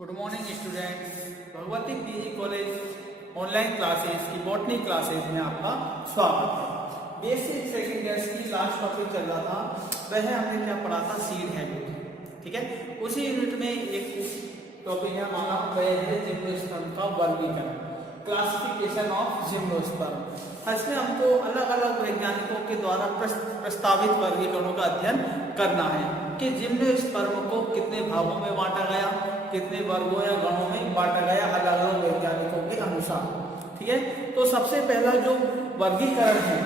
Good morning students. Bhagwati PG college online classes की botany classes में आपका स्वागत है। बेसिक सेकंड ईयर की लास्ट टॉपिक चल रहा था, वह हमने क्या पढ़ा था, सीड हैबिट। ठीक है, उसी यूनिट में एक टॉपिक है हमारा, वह है जिम्नोस्पर्म का वर्गीकरण, क्लासिफिकेशन ऑफ जिम्नोस्पर्म। इसमें हमको अलग अलग वैज्ञानिकों के द्वारा प्रस्तावित वर्गीकरणों का अध्ययन करना है कि जिम्नोस्पर्म को कितने भागों में बांटा गया, कितने वर्गों या गणों में बांटा गया अलग अलग वैज्ञानिकों के अनुसार। ठीक है, तो सबसे पहला जो वर्गीकरण है,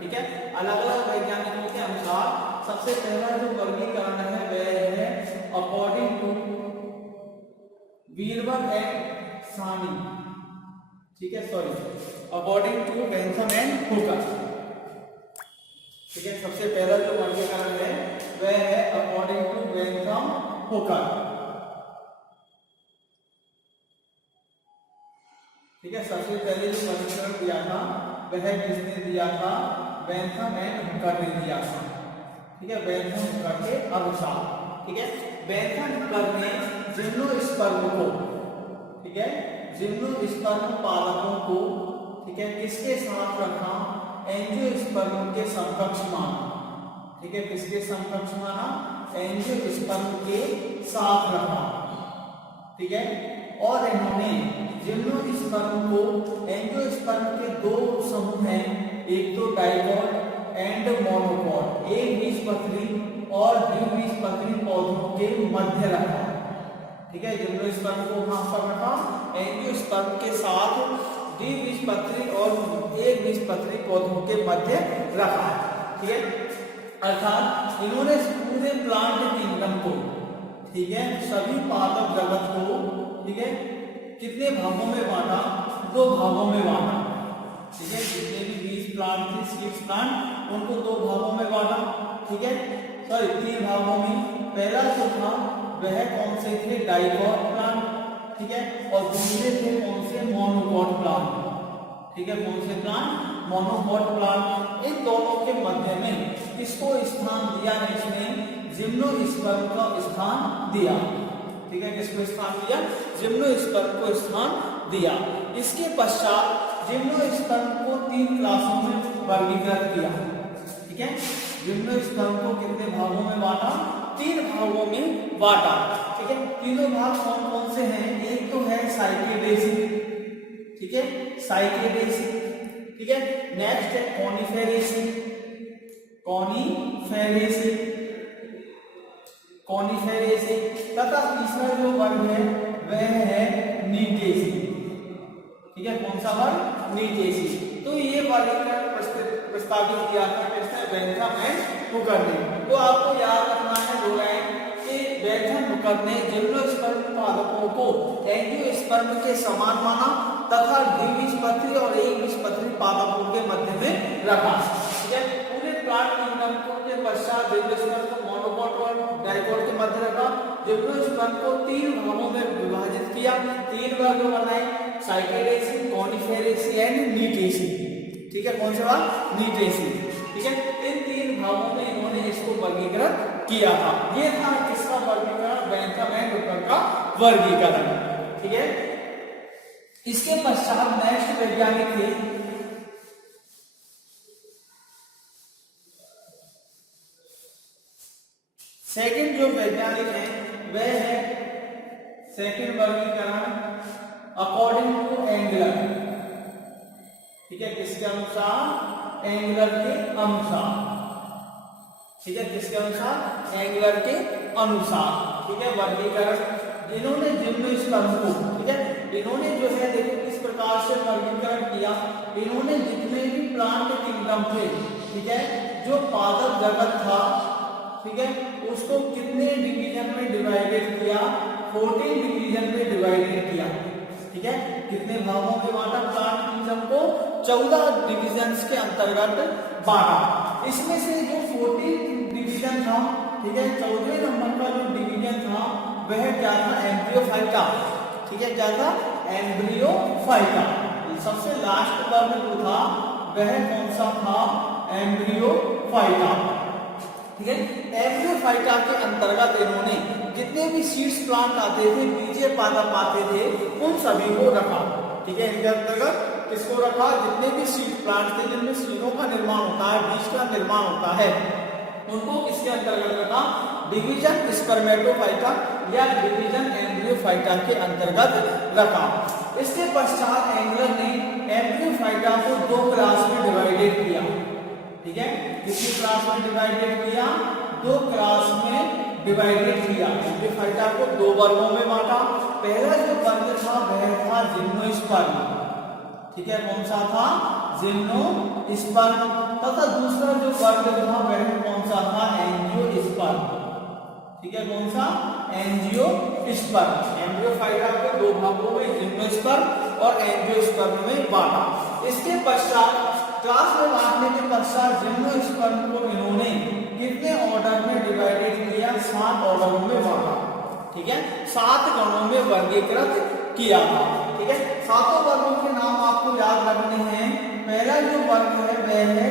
ठीक है, अलग अलग वैज्ञानिकों के अनुसार सबसे पहला जो वर्गीकरण है वह है अकॉर्डिंग टू वीरवर एंड सानी। ठीक है, sorry, according to Bentham and Hooker. ठीक है, सबसे पहला जो वर्गीकरण है वह है अकॉर्डिंग टू बेंथम हुकर। ठीक है, सबसे पहले जो वर्गीकरण दिया था वह किसने दिया था, बेंथम एंड हुकर ने दिया था। ठीक है, बेंथम हुकर के अनुसार। ठीक है, बेंथम हुकर ने जिम्नोस्पर्म को, ठीक है, जिम्नोस्पर्म पादपों को, ठीक है, किसके साथ रखा, एंजियोस्पर्म के समकक्ष माना। ठीक है, किसके समकक्ष माना, एंजियोस्पर्म के साथ रखा। ठीक है, और इन्होंने जिम्नोस्पर्म को, एंजियोस्पर्म के दो समूह हैं, एक तो डाइकॉट एंड मोनोकॉट, एक बीजपत्री और द्विबीजपत्री पौधों के मध्य रखा। ठीक है, जिम्नोस्पर्म को कहां पर रखा, एंजियोस्पर्म के साथ द्विबीजपत्री और एक बीजपत्री पौधों के मध्य रखा। ठीक है, अर्थात इन्होंने पूरे प्लांट किंगडम को, ठीक है, सभी पादप जगत को, ठीक है, कितने भागों में बांटा, दो भागों में बांटा। ठीक है, जितने भी बीज प्लांट थे, सीड्स प्लांट, उनको दो भागों में बांटा। ठीक है, सॉरी, तीन भागों में। पहला जो था वह कौन से थे, डाइकॉट प्लांट। ठीक है, और दूसरे थे कौन से, मोनोकॉट प्लांट। ठीक है, कौन से प्लांट, मोनोकॉट प्लांट। इन दोनों के मध्य में किसको स्थान दिया, इसने जिम्नोस्पर्म का स्थान दिया। ठीक है, किसको स्थान दिया, जिम्नोस्पर्म को स्थान दिया। इसके पश्चात जिम्नोस्पर्म को तीन क्लासों में वर्गीकृत किया। ठीक है, जिम्नोस्पर्म को कितने भागों में बांटा, तीन भागों में बांटा। ठीक है, तीनों भाग कौन कौन से हैं, एक तो है साइकेडेसी। ठीक है, साइकेडेसी। ठीक है, नेक्स्ट है कॉनिफेरेसी, कॉनिफेरेसी, कॉनिफेरेसी, तथा तीसरा जो वर्ग है वह है नीटेसी। ठीक है, कौन सा वर्ग, नीटेसी। तो ये वर्गीकरण प्रस्तावित किया था किसने, बेंथम एंड हुकर ने। तो आपको याद रखना है दो लाइन कि बेंथम हुकर ने जिम्नोस्पर्म पादपों को एंजियोस्पर्म के समान माना तथा द्विबीजपत्री और एक बीजपत्री पादपों के मध्य में रखा। ठीक है, पूरे प्लांट किंगडम के पश्चात जिम्नोस्पर्म को मोनोकॉट और डाइकॉट के मध्य रखा। जिम्नोस्पर्म को तीन भागों में विभाजित किया, तीन वर्ग बनाए, साइकेडेसी, कॉनिफेरेसी एंड नीटेसी। ठीक है, कौन सा भाग, नीटेसी। ठीक है, इन तीन भागों में इन्होंने इसको वर्गीकृत किया था। ये था किसका वर्गीकरण, बेंथम एंड हुकर का वर्गीकरण। ठीक है, इसके पश्चात नेक्स्ट वैज्ञानिक थे सेकंड, जो वैज्ञानिक है वह है सेकंड वर्गीकरण अकॉर्डिंग टू एंगलर। ठीक है, किसके अनुसार, एंगलर के अनुसार। ठीक है, किसके अनुसार, एंगलर के अनुसार। ठीक है, वर्गीकरण इन्होंने जिम्नोस्पर्म को, ठीक है, इन्होंने जो है देखो किस प्रकार से वर्गीकरण किया। इन्होंने जितने भी प्लांट किंगडम थे, ठीक है, जो पादप जगत था, ठीक है, उसको कितने डिवीजन में डिवाइडेड किया, 14 डिवीजन में डिवाइडेड किया। ठीक है, कितने भागों में बांटा, प्लांट किंगडम को 14 डिविजन्स के अंतर्गत बांटा। इसमें से जो 14 डिवीजन था, ठीक है, 14वें नंबर का जो डिवीजन था वह क्या था, एम्ब्रियोफाइटा। ठीक है, क्या था, एम्ब्रियोफाइटा। सबसे लास्ट वर्ग जो था वह कौन सा था, एम्ब्रियोफाइटा। ठीक है, एम्ब्रियोफाइटा के अंतर्गत इन्होंने जितने भी सीड्स प्लांट आते थे, बीजे पादप आते थे, उन सभी को रखा। ठीक है, इनके अंतर्गत किसको रखा? जितने भी सीड प्लांट थे जिनमें सीडों का निर्माण होता है, बीज का निर्माण होता है, उनको किसके अंतर्गत रखा? डिवीजन स्पर्मेटोफाइटा या डिवीजन एम्ब्रियोफाइटा के अंतर्गत रखा। इसके पश्चात एंगलर ने एम्ब्रियोफाइटा को 2 क्लास में डिवाइडेड किया। ठीक है, कितनी क्लास में डिवाइडेड किया? 2 क्लास में डिवाइडेड किया। एम्ब्रियोफाइटा को 2 वर्गों में बांटा। पहला जो वर्ग था वह था जिम्नोस्पर्म। ठीक है, कौन सा था? जिम्नोस्पर्म। तथा दूसरा जो वर्ग था वह कौन सा था? एंजियोस्पर्म। ठीक है, कौन सा? एंजियोस्पर्म। एम्ब्रियोफाइटा को 2 भागों में जिम्नोस्पर्म और एंजियोस्पर्म में बांटा। इसके पश्चात क्लास में बांटने के पश्चात जिम्नोस्पर्म को इन्होंने कितने ऑर्डर में डिवाइडेड किया? 7 ऑर्डरों में बांटा। ठीक है, 7 गणों में वर्गीकृत किया था। ठीक है, 7 वर्गों के नाम आपको याद रखने हैं। पहला जो वर्ग है वह है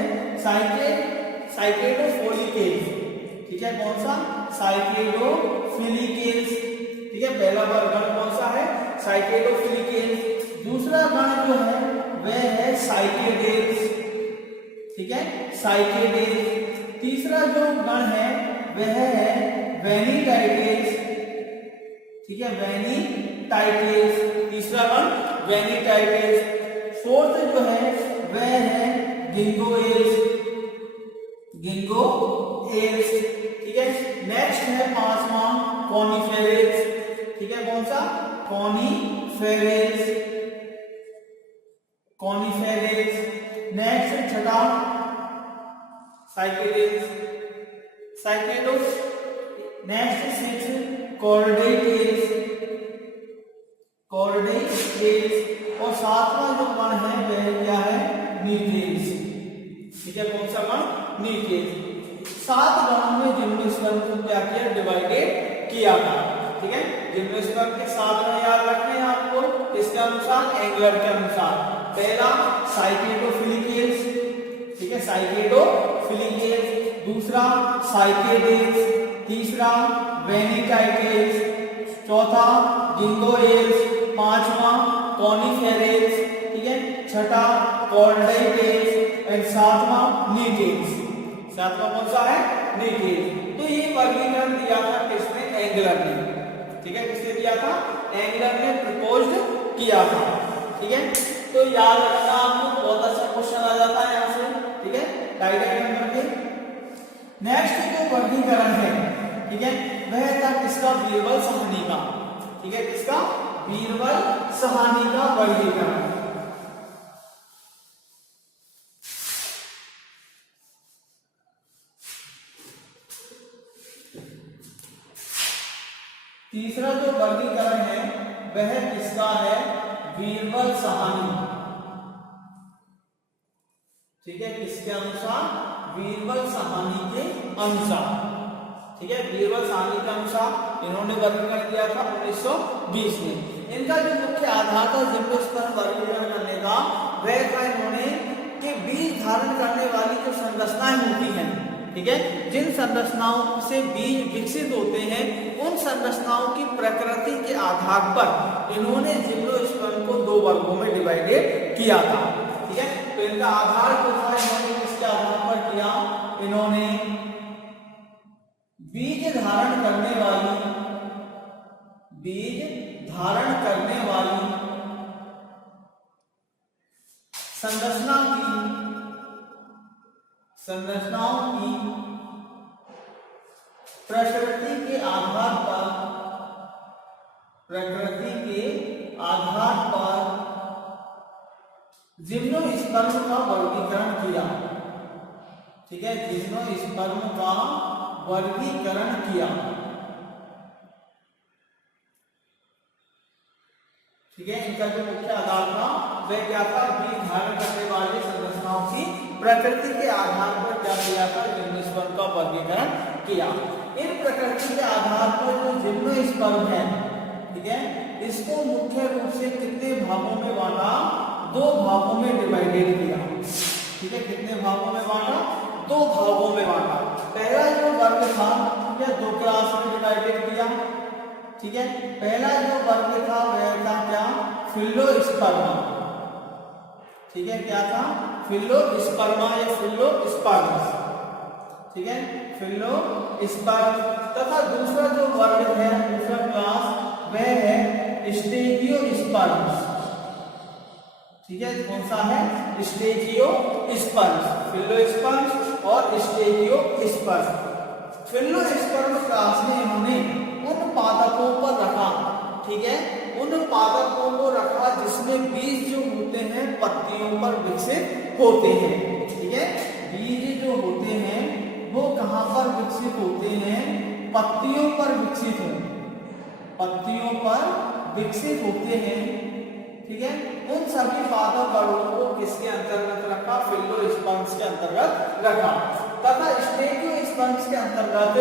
साइकेडोफोलिकेल्स। ठीक है, कौन सा? साइकेडोफिलिकेल्स। ठीक है, पहला वर्ग गण कौन सा है? साइकेडोफिलिकेल्स। दूसरा गण जो है वह है साइकेडेल्स। ठीक है, साइकेडेल्स। तीसरा जो गण है वह है वेनिटाइटेल्स। ठीक है, वेनिटाइटेल्स। तीसरा गण वेनिटाइटेल्स। फोर्थ जो है वह है गिंगोएल्स। गिंगोएल्स। ठीक है, नेक्स्ट है 5वां कॉनिफेरेल्स। ठीक है, कौन सा? कॉनिफेरेल्स। कॉनिफेरेल्स। Next 6वां Cycadales. साइकेडोस। नेक्स्ट 6 कॉर्डेटेल्स। कॉर्डेटेल्स। और 7वां जो गण है वह क्या है? नीटेल्स। ठीक है, कौन सा गण? नीटेल्स। 7 गणों में जिम्नोस्पर्म को क्या किया? डिवाइडेड किया था। ठीक है, जिम्नोस्पर्म के 7 गण याद रखने हैं आपको। इसके अनुसार, एंगलर के अनुसार, पहला साइकेडोफिलिकेल्स। ठीक है, साइकेडोफिलिकेल्स। दूसरा साइकेडेल्स। तीसरा वेनिटाइटेल्स। चौथा गिंगोएल्स। 5वां कॉनिफेरेल्स। ठीक है, 6ठा कॉर्डेटेल्स एंड 7वां नीटेल्स। 7वां कौन सा है? नीटेल्स। तो ये वर्गीकरण दिया था किसने? एंगलर ने। ठीक है, किसने दिया था? एंगलर ने प्रपोज्ड किया था। ठीक है, तो याद रखना आपको, बहुत अच्छा क्वेश्चन आ जाता है यहाँ से। ठीक है, डायग्राम नंबर के नेक्स्ट जो वर्गीकरण है, ठीक है, वह था किसका? बीरबल साहनी का। ठीक है, किसका? बीरबल साहनी का वर्गीकरण। तीसरा जो वर्गीकरण है वह किसका है? बीरबल साहनी। ठीक है, किसके अनुसार? बीरबल साहनी के अनुसार। ठीक है, बीरबल साहनी के अनुसार इन्होंने वर्गीकरण किया था 1920 में। इनका जो मुख्य आधार था जिम्नोस्पर्म वर्गीकरण करने का वह था इन्होंने कि बीज धारण करने वाली जो संरचनाएं होती हैं, ठीक है, जिन संरचनाओं से बीज विकसित होते हैं, उन संरचनाओं की प्रकृति के आधार पर इन्होंने जिम्नोस्पर्म को 2 वर्गों में डिवाइडेड किया था। ठीक है, तो इनका आधार जो था इन्होंने किसके आधार पर किया? इन्होंने बीज धारण करने वाली संरचनाओं की प्रकृति के आधार पर जिम्नोस्पर्म का वर्गीकरण किया। ठीक है, जिम्नोस्पर्म का वर्गीकरण किया। ठीक है, इनका जो मुख्य आधार था वह क्या था? बीज धारण करने वाली संरचनाओं की प्रकृति के आधार पर क्या किया था? जिम्नोस्पर्म का वर्गीकरण किया। इन प्रकृति के आधार पर जो जिम्नोस्पर्म है, ठीक है, इसको मुख्य रूप से कितने भागों में बांटा? 2 भागों में डिवाइडेड किया। ठीक है, कितने भागों में बांटा? 2 भागों में बांटा। पहला जो वर्ग था यह 2 क्लास में डिवाइडेड किया। ठीक है, पहला जो वर्ग था वह था क्या, फिलोस्पर्मा। ठीक है, क्या था, फिलोस्पर्मा या फिलोस्पर्मस। ठीक है, फिलोस्पर्म। तथा दूसरा जो वर्ग है, दूसरा क्लास वह है स्टेगियोस्पर्म्स। ठीक है, कौन सा है, स्टेगियोस्पर्म्स, फिलोस्पर्म्स और स्टेगियोस्पर्म्स। फिलोस्पर्म क्लास में इन्होंने उन पादपों पर रखा, ठीक है, उन पादपों को रखा जिसमें बीज जो होते हैं पत्तियों पर विकसित होते हैं। ठीक है, बीज जो होते हैं वो कहां पर विकसित होते हैं, पत्तियों पर विकसित हो, पत्तियों पर विकसित होते हैं। ठीक है, उन सभी पादप वर्गों को किसके अंतर्गत रखा, फिलोस्पर्म्स के अंतर्गत रखा। तथा स्टेगियोस्पर्म्स के अंतर्गत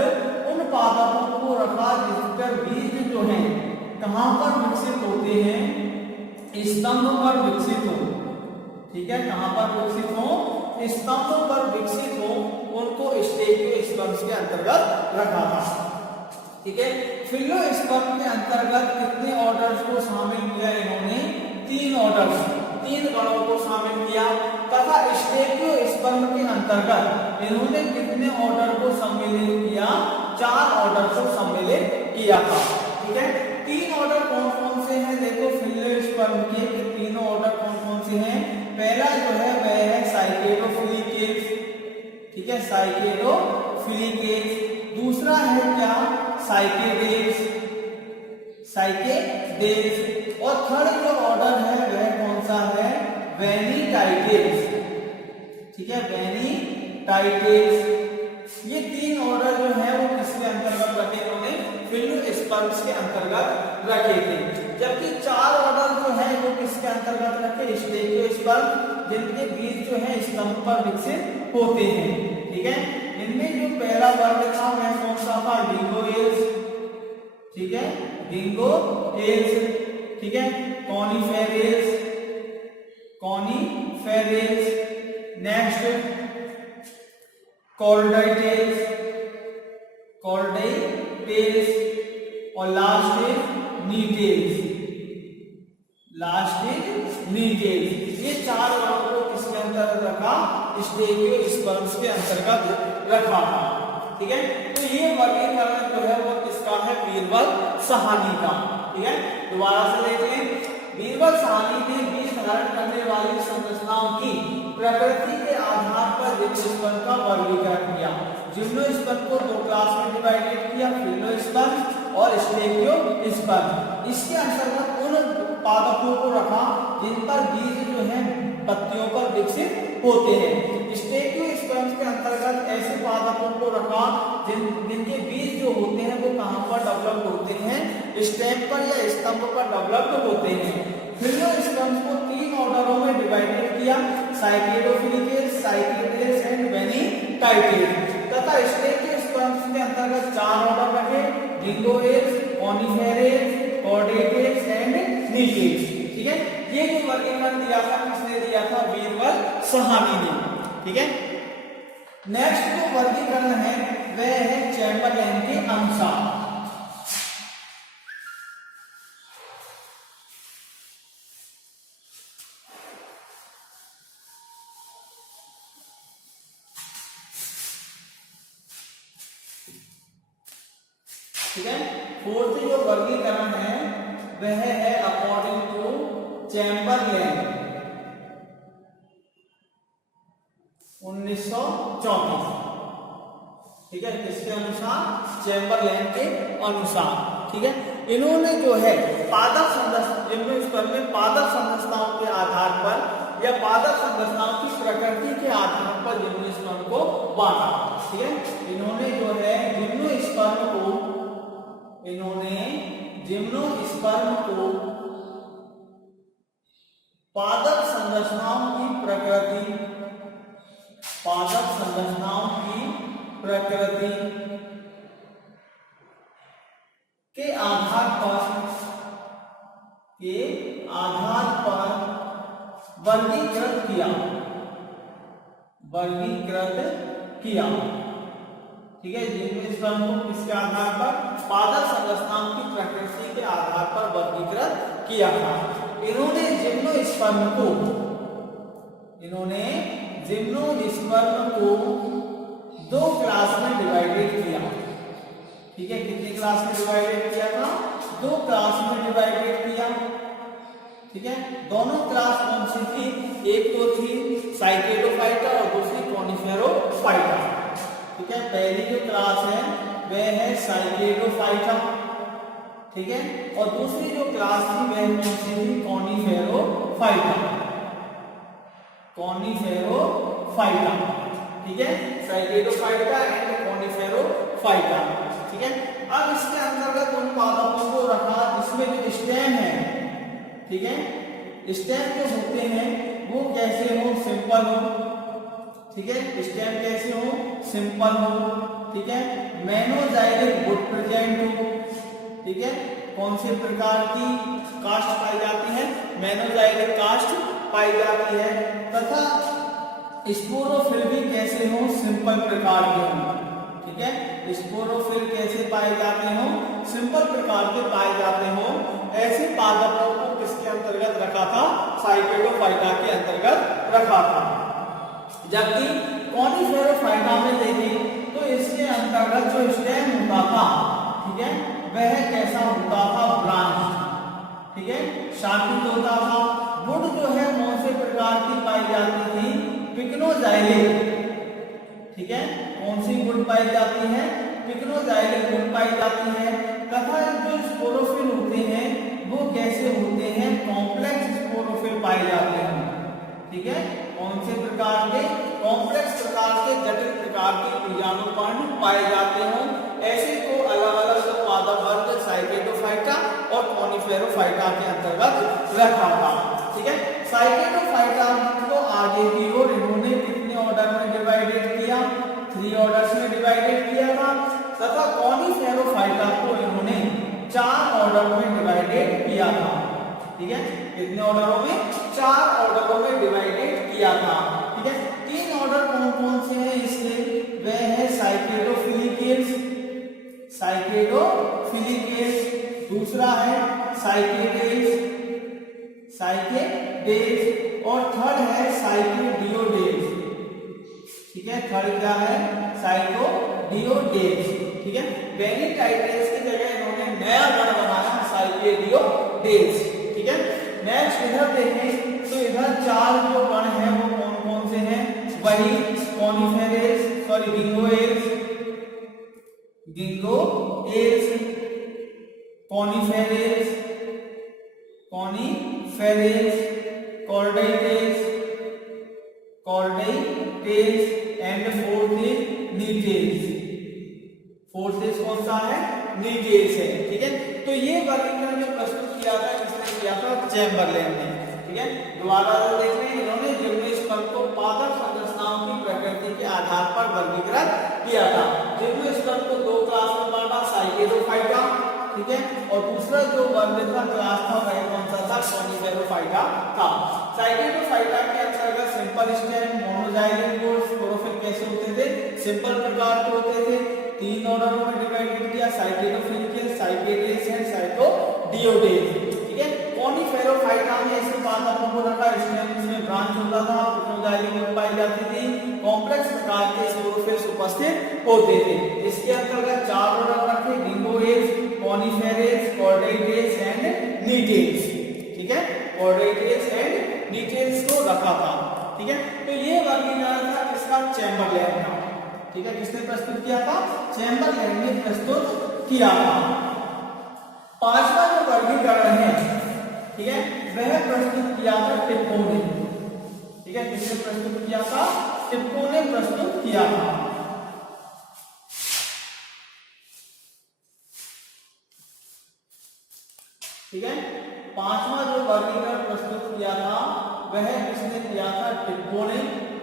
उन पादपों को रखा जिसपर बीज जो है कहां पर विकसित होते हैं, स्तंभ पर विकसित हो। ठीक है, कहां पर विकसित हो, स्तंभ पर विकसित हो, उनको स्टेगियोस्पर्म्स के अंतर्गत रखा था। ठीक है, फिलोस्पर्म के अंतर्गत कितने ऑर्डर्स को शामिल किया इन्होंने, 3 ऑर्डर्स, 3 गणों को शामिल किया। तथा स्टेगियोस्पर्म के अंतर्गत इन्होंने कितने ऑर्डर को सम्मिलित किया, 4 ऑर्डर को सम्मिलित किया था। ठीक है, 3 ऑर्डर कौन कौन से हैं, देखो फिलोस्पर्म के तीनों ऑर्डर कौन कौन से हैं। पहला जो है वह है साइकेडोफिलिकेट्स। ठीक है, साइकेडोफिलिकेट्स। दूसरा है क्या, साइकेडेस, साइकेडेस। और थर्ड जो ऑर्डर है वह कौन सा है, वेनिटाइटेस। ठीक है, वेनिटाइटेस। ये 3 ऑर्डर जो है वो किसके अंतर्गत रखे इन्होंने, फिलोस्पर्म्स के अंतर्गत रखे थे। जबकि 4 ऑर्डर जो है वो किसके अंतर्गत रखे, स्टेगियोस्पर्म, जिनके बीज जो है स्तंभ पर विकसित होते हैं। ठीक है, इनमें जो पहला वर्ग था वह कौन सा था, डिंगोएल्स। ठीक है, डिंगोएल्स। ठीक है, कॉनिफेरेल्स, कॉनिफेरेल्स। नेक्स्ट कॉर्डेटेल्स, कॉर्डेटेल्स। और लास्ट है नीटेल्स, लास्ट है नीटेल्स। ये 4 वर्गों को किसके अंतर्गत रखा, स्टेगियोस्पर्म्स के अंतर्गत रखा था। ठीक है, तो ये वर्गीकरण जो है वो किसका है, बीरबल साहनी का। ठीक है, दोबारा से देखते हैं। बीरबल साहनी ने बीज धारण करने वाली संरचनाओं की प्रकृति के आधार पर जिम्नोस्पर्म का वर्गीकरण किया। जिम्नोस्पर्म को 2 क्लास में डिवाइडेड किया, फिलोस्पर्म और स्टेगियोस्पर्म। इसके अंतर्गत उन पादपों को रखा जिन पर बीज जो है पत्तियों पर विकसित होते हैं। स्टेगियोस्पर्म्स के अंतर्गत ऐसे पादपों को रखा जिनके बीज जो होते हैं वो कहां पर डेवलप होते हैं, स्टेम पर या स्तंभ पर डेवलप होते हैं। फिलोस्पर्म्स को 3 ऑर्डरों में डिवाइडेड किया, साइकेडोफिलिकेट्स, साइकेडेस एंड वेनिटाइटेस। तथा स्टेगियोस्पर्म्स के अंतर्गत 4 ऑर्डर रखे, डिंगोएल्स, कॉनिफेरेल्स, कॉर्डेटेल्स एंड नीटेल्स। ठीक है, ये जो वर्गीकरण दिया था किसने दिया था, बीरबल साहनी ने। ठीक है, नेक्स्ट जो वर्गीकरण है वह है चैम्बरलेन के अनुसार। ठीक है, फोर्थ जो वर्गीकरण है वह है अकॉर्डिंग टू चैम्बरलेन 1934। ठीक है, किसके अनुसार, चैम्बरलेन के अनुसार। ठीक है, इन्होंने जो है पादप संरचना, जिम्नोस्पर्म में पादप संरचनाओं के आधार पर या पादप संरचनाओं की प्रकृति के आधार पर जिम्नोस्पर्म को बांटा। ठीक है, इन्होंने जो है जिम्नोस्पर्म को पादप संरचनाओं की प्रकृति के आधार पर वर्गीकृत किया। ठीक है, जिम्नोस्पर्म को किसके आधार पर, पादप संरचनाओं की प्रकृति के आधार पर वर्गीकृत किया था। इन्होंने जिम्नोस्पर्म को दो क्लास में डिवाइडेड किया। ठीक है, कितनी क्लास में डिवाइडेड किया था, दो क्लास में डिवाइडेड किया। ठीक है, दोनों क्लास कौन सी थी, एक तो थी साइकेडोफाइटा और दूसरी कॉनिफेरोफाइटा। ठीक है, पहली जो क्लास है वह है साइकेडोफाइटा। ठीक है, और दूसरी जो क्लास थी वह कौन सी थी, कॉनिफेरोफाइटा। ठीक है, साइकेडोफाइटा एंड कॉनिफेरोफाइटा। ठीक है, अब इसके अंतर्गत उन पादपों को रखा जिसमें जो स्टेम है, ठीक है, स्टेम जो होते हैं वो कैसे हो, सिंपल हो। ठीक है, स्टेम कैसे हो, सिंपल हो। ठीक है, मेनोजाइलिक वुड प्रेजेंट हो। ठीक है, कौन से प्रकार की कास्ट पाई जाती है, मेनोजाइलिक कास्ट पाई जाती है। तथा स्पोरोफिल भी कैसे हो, सिंपल प्रकार के हो। ठीक है, स्पोरोफिल कैसे पाए जाते हो, सिंपल प्रकार के पाए जाते हो। ऐसे पादपों को किसके अंतर्गत रखा था, साइकेडोफाइटा के अंतर्गत रखा था। जबकि कॉनिफेरोफाइटा में देखें तो इसके अंतर्गत जो स्टेम होता था, ठीक है, वह कैसा होता था, ब्रांच। ठीक है, शाखित होता था। वुड जो है कौन से प्रकार की पाई जाती थी, पिक्नोजाइलिक। ठीक है, कौन सी वुड पाई जाती है, पिक्नोजाइलिक वुड पाई जाती है। तथा जो स्पोरोफिल होते हैं वो कैसे होते हैं, कॉम्प्लेक्स स्पोरोफिल पाए जाते हैं। ठीक है, कौन से प्रकार के, कॉम्प्लेक्स प्रकार के, जटिल प्रकार के बीजाणुपर्णी पाए जाते हो। ऐसे को अलग अलग पादप वर्ग साइकेडोफाइटा और कॉनिफेरोफाइटा के अंतर्गत रखा था। ठीक है, साइकेडोफाइटा को आगे की ओर इन्होंने कितने ऑर्डर में डिवाइडेड किया, 3 ऑर्डर्स में डिवाइडेड किया था। तथा कॉनिफेरोफाइटा को इन्होंने 4 ऑर्डर में डिवाइडेड किया था। ठीक है, कितने ऑर्डरों में, 4 ऑर्डरों में डिवाइडेड किया था। ठीक है, 3 ऑर्डर कौन कौन से हैं इसके, वे है साइकेडोफिलिकेट्स, दूसरा है साइकेडेज, और थर्ड है साइकोडियोडेज। ठीक है, थर्ड क्या है, साइकोडियोडेज। ठीक है, वेनिटाइडेज की जगह इन्होंने नया गण बनाया, साइकोडियोडेज। ठीक है, नेक्स्ट इधर देखें तो इधर 4 जो गण हैं वो कौन कौन से हैं, वही कॉनिफेरेस, गिंगोएज, कॉनिफेरेस, कॉर्डेटेज एंड फोर्थ कौन सा है, नीटेज है। ठीक है, तो ये वर्गीकरण जो प्रस्तुत किया था किसने किया था, चैम्बरलेन ने। ठीक है, दोबारा देख रहे हैं, इन्होंने जिम्नोस्पर्म को पादप संरचनाओं की प्रकृति के आधार पर वर्गीकृत किया था। जिम्नोस्पर्म को 2 क्लास में बांटा, साइकेडोफाइटा, ठीक है, और दूसरा जो वर्ग का क्लास था वह कौन सा था, कॉनिफेरोफाइटा था। साइकेडोफाइटा के अंतर्गत सिंपल स्टेम, मोनोजाइलिक वुड, स्पोरोफिल कैसे होते थे, सिंपल प्रकार के होते थे। 3 ऑर्डरों में डिवाइडेड किया, साइकेडोफिलिकेट्स, साइकेडेज एंड साइकोडियोडेज। ठीक है, कॉनिफेरोफाइटा में ऐसे पादपों को रखा, स्टेम में ब्रांच होता था, पिक्नोजाइलिक वुड पाई जाती थी, कॉम्प्लेक्स प्रकार के स्पोरोफिल्स उपस्थित होते थे। इसके अंतर्गत 4 ऑर्डर रखे, गिंगोएज, कॉनिफेरेस, कॉर्डेटेज एंड नीटेज। ठीक है, कॉर्डेटेज एंड नीटेज को रखा था। ठीक है, तो ये वर्गीकरण था इसका चैम्बरलेन का। ठीक है, किसने प्रस्तुत किया था, चैम्बरलेन ने प्रस्तुत किया था। 5वां जो वर्गीकरण है, ठीक है, वह प्रस्तुत किया था टिप्पो ने। ठीक है, किसने प्रस्तुत किया था, टिप्पो ने प्रस्तुत किया था। ठीक है, 5वां जो वर्गीकरण प्रस्तुत किया था वह किसने किया था, टिप्पो ने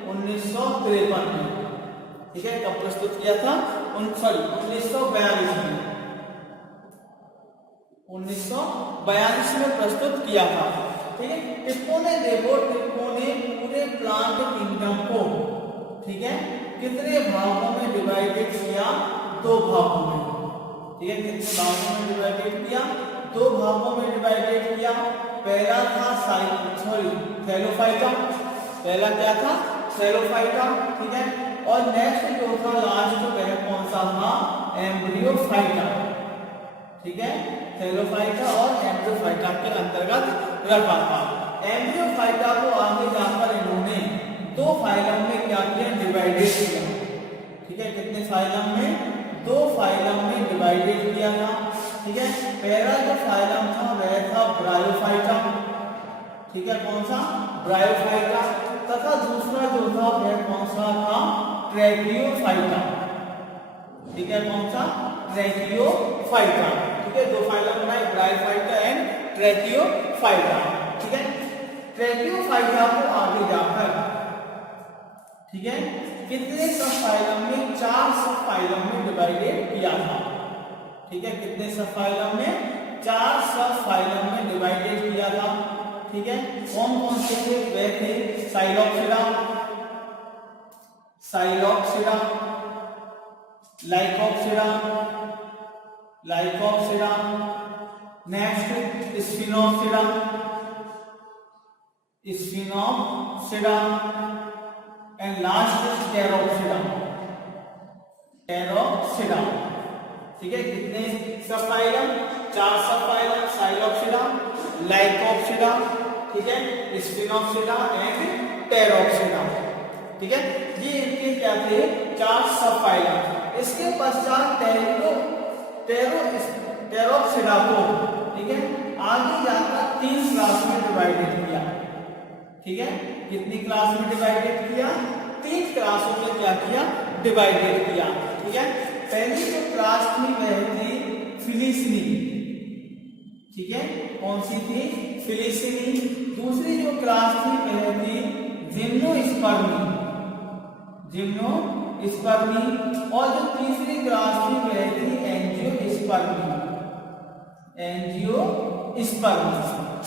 1953 में। ठीक है, कब प्रस्तुत किया था, 1942 में, 1942 में प्रस्तुत किया था। ठीक है, टिप्पो ने पूरे प्लांट किंगडम को, ठीक है, कितने भागों में डिवाइडेड किया, दो भागों में, ठीक है, कितने भागों में डिवाइडेड किया, दो भागों में डिवाइडेड किया। पहला था थैलोफाइटा, पहला क्या था, थैलोफाइटा, ठीक है, और नेक्स्ट जो था लास्ट वह कौन सा था, एम्ब्रियोफाइटा, ठीक है, थैलोफाइटा और एम्ब्रियोफाइटा के अंतर्गत रखा था। एम्ब्रियोफाइटा को आगे जाकर इन्होंने दो फाइलम में क्या किया, डिवाइडेड किया, ठीक है, कितने फाइलम में, दो फाइलम में डिवाइडेड किया था, ठीक है। पहला जो फाइलम था वह था ब्रायोफाइटा, ठीक है, कौन सा, ब्रायोफाइटा, तथा दूसरा जो था वह कौन सा था, ट्रैकियोफाइटा, ठीक है, कौन सा, ट्रैकियोफाइटा, ठीक है, दो फाइलम बनाए, ब्रायोफाइटा एंड ट्रैकियोफाइटा, ठीक है। ट्रैकियोफाइटा को आगे जाकर, ठीक है, कितने सब फाइलम में, 4 सब फाइलम में डिवाइडेड किया था, ठीक है, कितने सब फाइलम में, 4 सब फाइलम में डिवाइडेड किया था, ठीक है। कौन कौन से थे, वे थे psilopsida, psilopsida, lycopsida, lycopsida, next sphenopsida, sphenopsida, and last pteropsida, pteropsida, ठीक है, कितने सब फाइलम, 4 सब फाइलम, साइलोप्सिडा, लाइकोप्सिडा, ठीक है, स्फिनोप्सिडा एंड टेरोप्सिडा, ठीक है, ये इनके क्या थे, 4 सब फाइलम। इसके पश्चात टेरोप्सिडा को, ठीक है, आगे जाकर 3 क्लास में डिवाइडेड किया, ठीक है, कितनी क्लास में डिवाइडेड किया, 3 क्लासों में क्या किया, डिवाइडेड किया, ठीक है। पहली जो क्लास थी वह थी फिलिसिनी, ठीक है, कौन सी थी, फिलिसिनी। दूसरी जो क्लास थी वह थी जिम्नोस्पर्मी, जिम्नोस्पर्मी, और जो तीसरी क्लास थी वह थी एंजियोस्पर्मी, एंजियोस्पर्मी,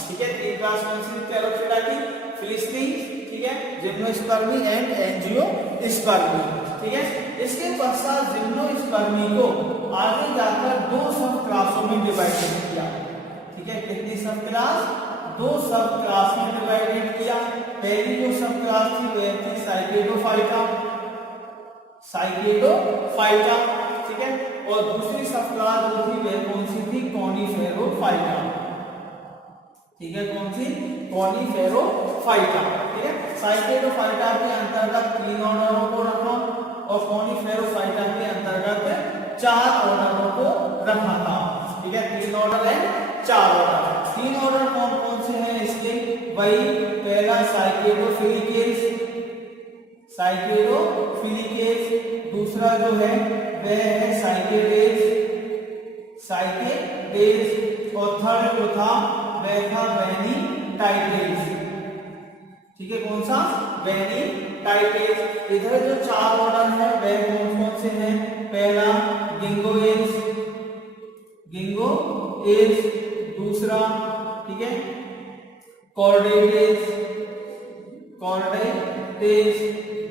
ठीक है। तीन क्लास कौन सी, टेरोप्सिडा की, फिलिसिनी, ठीक है, जिम्नोस्पर्मी एंड एंजियोस्पर्मी, ठीक है। इसके पश्चात जिम्नोस्पर्मी को आगे जाकर 2 सब क्लासों में डिवाइडेड किया, ठीक है, कितनी सब क्लास, 2 सब क्लास में डिवाइडेड किया। पहली जो सब क्लास थी वह थी साइकेडोफाइटा, साइकेडोफाइटा, ठीक है, और दूसरी सब क्लास जो थी वह कौन सी थी, कॉनिफेरोफाइटा, ठीक है, कौन सी, कॉनिफेरोफाइटा, ठीक है। साइकेडोफाइटा के अंतर्गत 3 ऑर्डरों को रखा और कॉनिफेरोफाइटा के अंतर्गत 4 ऑर्डरों को रखा था, ठीक है, 3 ऑर्डर है, 4 ऑर्डर। 3 ऑर्डर कौन कौन से हैं इसके, वही पहला साइकेडोफिलिकेस, साइकेडोफिलिकेस, दूसरा जो है वह है साइकेडेज, साइकेडेज, और थर्ड जो था वह था वेनिटाइटेज, ठीक है, कौन सा, वेनिटाइटेज। इधर जो 4 ऑर्डर है वह कौन कौन से हैं, पहला गिंगोएज, गिंगोएज, दूसरा, ठीक है, कॉर्डेटेज, कॉर्डेटेज,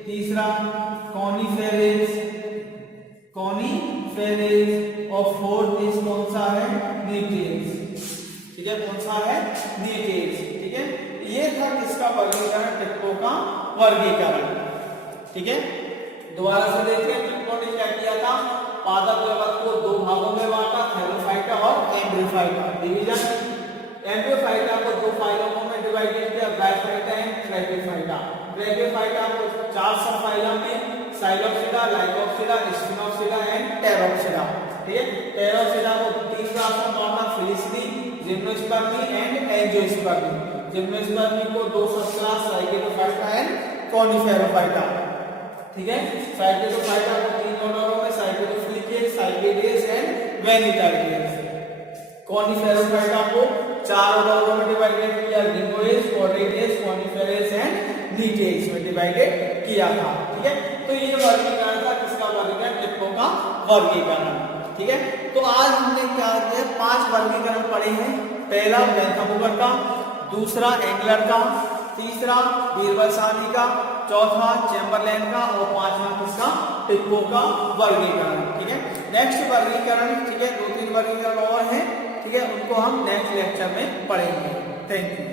तीसरा कॉनिफेरेज, कॉनिफेरेज, और फोर्थ इस कौन सा है, नीटेज, ठीक है, कौन सा है, नीटेज, ठीक है। ये था किसका वर्गीकरण, टिप्पो का वर्गीकरण, ठीक है। दोबारा से देखिए, टिप्पो ने क्या किया था, पादप जगत को 2 भागों में बांटा, थैलोफाइटा और एम्ब्रियोफाइटा, डिवीजन। एम्ब्रियोफाइटा को 2 फाइलमों में डिवाइडेड किया, ब्रायोफाइटा एंड ट्रैकियोफाइटा। ट्रैकियोफाइटा को 4 सब फाइलम में, साइलोप्सिडा, लाइकोप्सिडा, स्फिनोप्सिडा एंड टेरोप्सिडा, ठीक है। टेरोप्सिडा को 3 क्लासों में बांटा, फिलिसिनी, जिम्नोस्पर्मी एंड एंजियोस्पर्मी। जिम्नोस्पर्मी को 2 सब क्लास, साइकेडोफाइटा एंड कॉनिफेरोफाइटा, ठीक है। साइकेडोफाइटा को 3 ऑर्डरों में, साइकेडोफिलिकेस, साइकेडेज एंड वेनिटाइटेज। कॉनिफेरोफाइटा को 4 ऑर्डरों में डिवाइडेड किया, गिंगोएज, कॉर्डेटेज, कॉनिफेरेज एंड नीटेज में डिवाइडेड किया था, ठीक है। तो ये वर्गीकरण था किसका वर्गीकरण, टिप्पो का वर्गीकरण, ठीक है। तो आज हमने क्या किया, 5 वर्गीकरण पढ़े हैं। पहला बेंथम का, दूसरा एंगलर का, तीसरा बीरबलसानी का, चौथा चैम्बरलेन का, और 5वां किसका, टिप्पो का वर्गीकरण, ठीक है। नेक्स्ट वर्गीकरण, ठीक है, 2-3 वर्गीकरण और हैं, ठीक है, उनको हम नेक्स्ट लेक्चर में पढ़ेंगे। Thank you.